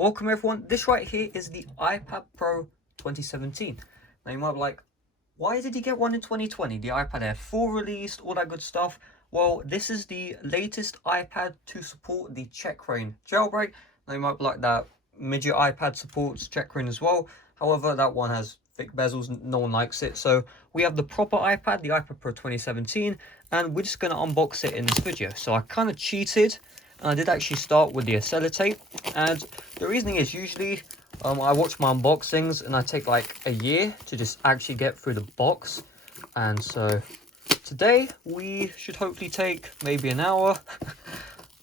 Welcome everyone. This right here is the iPad Pro 2017. Now you might be like, why did you get one in 2020? The iPad Air 4 released, all that good stuff. Well, this is the latest iPad to support the checkra jailbreak. Now you might be like, that midget iPad supports checkra as well. However, that one has thick bezels, no one likes it. So we have the proper iPad, the iPad Pro 2017, and we're just going to unbox it in this video. So I kind of cheated. I did actually start with the sellotape, and the reasoning is usually I watch my unboxings and I take like a year to just actually get through the box, and so today we should hopefully take maybe an hour.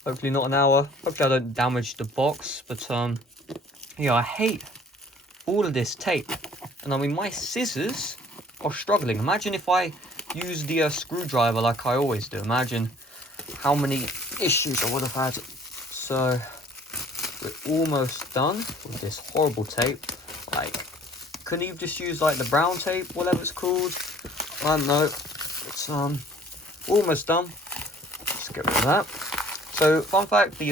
Hopefully not an hour. Hopefully I don't damage the box, but yeah, I hate all of this tape, and I mean my scissors are struggling. Imagine if I use the screwdriver like I always do. Imagine how many issues I would have had. So we're almost done with this horrible tape. Like, couldn't you just use like the brown tape, whatever it's called? I don't know. It's almost done. Let's get rid of that. So fun fact, the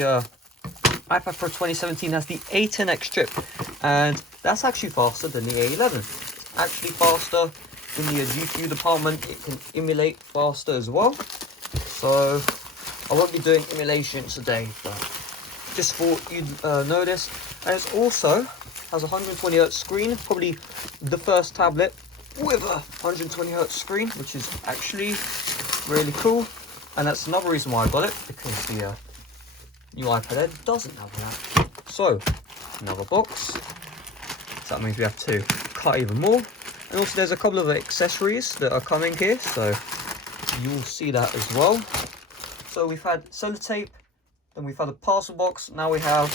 iPad Pro 2017 has the A10X chip, and that's actually faster than the A11. Actually faster in the GPU department. It can emulate faster as well. So I won't be doing emulation today, but just thought you'd know this. And it also has a 120Hz screen, probably the first tablet with a 120Hz screen, which is actually really cool. And that's another reason why I got it, because the new iPad Air doesn't have that. So, another box. So that means we have to cut even more. And also there's a couple of accessories that are coming here, so you'll see that as well. So we've had sellotape, then we've had a parcel box, now we have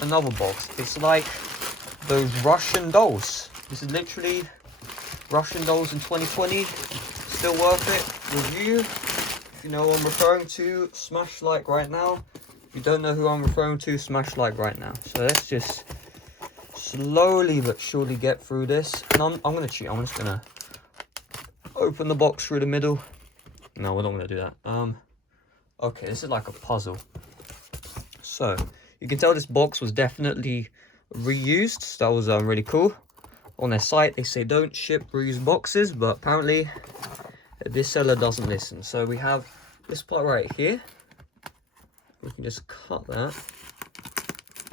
another box. It's like those Russian dolls. This is literally Russian dolls in 2020. Still worth it. Review. If you know who I'm referring to, smash like right now. If you don't know who I'm referring to, smash like right now. So let's just slowly but surely get through this. And I'm going to cheat. I'm just going to open the box through the middle. No, we're not going to do that. Okay, this is like a puzzle. So you can tell this box was definitely reused. So that was really cool. On their site they say don't ship reused boxes, but apparently this seller doesn't listen. So we have this part right here. We can just cut that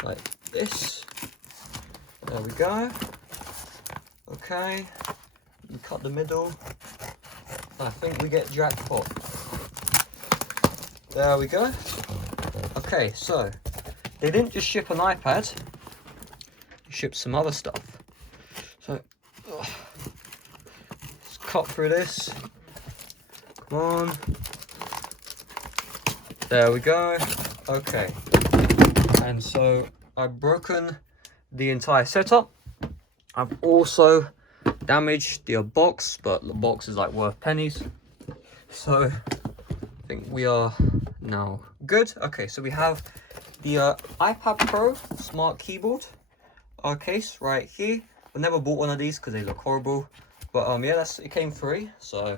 like this. There we go. Okay, you cut the middle. I think we get jackpot. There we go. Okay, so they didn't just ship an iPad, they shipped some other stuff. So let's cut through this. Come on. There we go. Okay. And so I've broken the entire setup. I've also damaged the box, but the box is like worth pennies. So I think we are now good. Okay, so we have the iPad Pro smart keyboard case right here. I never bought one of these because they look horrible, but yeah, it came free, so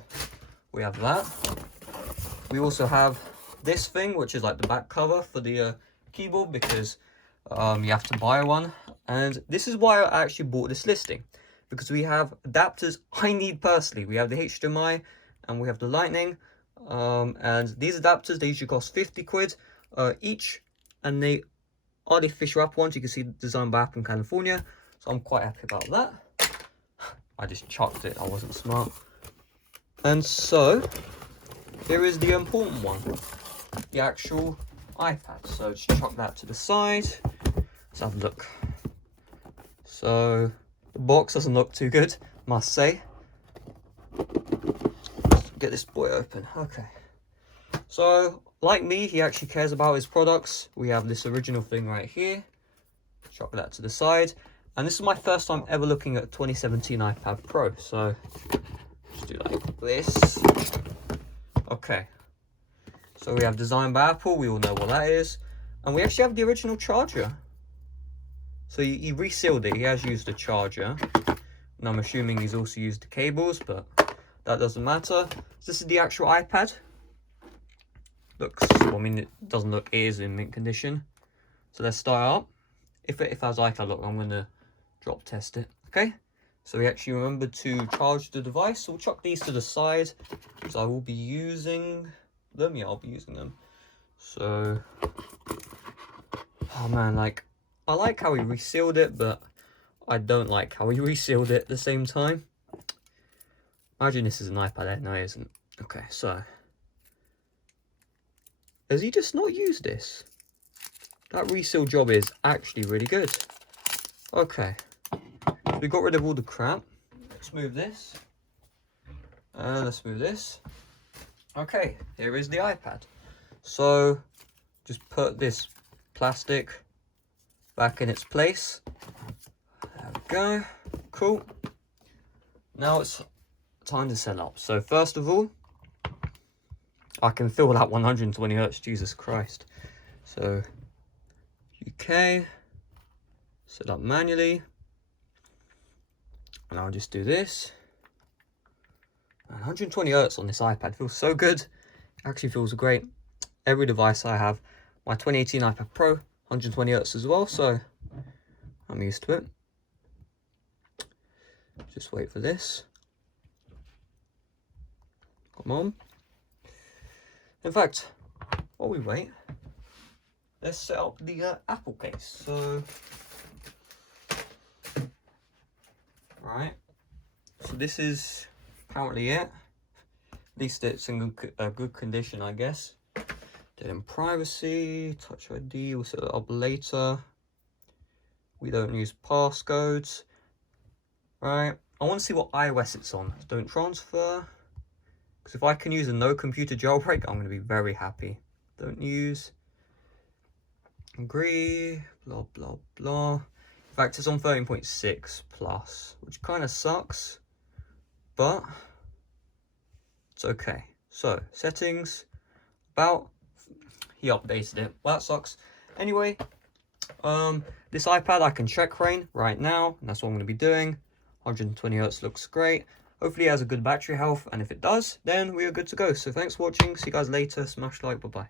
we have that. We also have this thing, which is like the back cover for the keyboard, because you have to buy one. And this is why I actually bought this listing, because we have adapters I need personally. We have the HDMI and we have the Lightning. And these adapters, they usually cost 50 quid each, and they are the official Apple ones. You can see designed by Apple in California, so I'm quite happy about that. I just chucked it, I wasn't smart. And so here is the important one, the actual iPad. So just chuck that to the side. Let's have a look. So the box doesn't look too good, must say. Get this boy open. Okay, so like me, he actually cares about his products. We have this original thing right here. Chuck that to the side. And this is my first time ever looking at a 2017 iPad Pro, so just do like this. Okay, so we have designed by Apple, we all know what that is. And we actually have the original charger. So he resealed it, he has used the charger, and I'm assuming he's also used the cables, but that doesn't matter. So this is the actual iPad. Looks, well, I mean, it doesn't look, it is in mint condition. So let's start up. if it has iCloud lock, I'm gonna drop test it. Okay, so we actually remembered to charge the device, so we'll chuck these to the side because I will be using them. Yeah, I'll be using them. So, oh man, like, I like how he resealed it, but I don't like how he resealed it at the same time. Imagine this is an iPad Air. No, it isn't. Okay, so has he just not used this? That reseal job is actually really good. Okay, so we got rid of all the crap. Let's move this. Let's move this. Okay, here is the iPad. So just put this plastic back in its place. There we go. Cool. Now it's time to set up. So first of all, I can feel that 120 Hz, Jesus Christ. So UK, set up manually, and I'll just do this. And 120 Hz on this iPad feels so good. It actually feels great. Every device I have, my 2018 iPad Pro, 120 Hz as well, so I'm used to it. Just wait for this. Come on. In fact, while we wait, let's set up the Apple case. So, right. So this is apparently it. At least it's in good condition, I guess. Did in privacy, Touch ID. We'll set it up later. We don't use passcodes. Right. I want to see what iOS it's on. Don't transfer. Because if I can use a no computer jailbreak, I'm going to be very happy. Don't use. Agree. Blah, blah, blah. In fact, it's on 13.6 plus, which kind of sucks. But it's okay. So, settings. About. He updated it. Well, that sucks. Anyway, this iPad I can check rain right now. And that's what I'm going to be doing. 120 Hz looks great. Hopefully it has a good battery health, and if it does, then we are good to go. So thanks for watching. See you guys later. Smash like. Bye bye.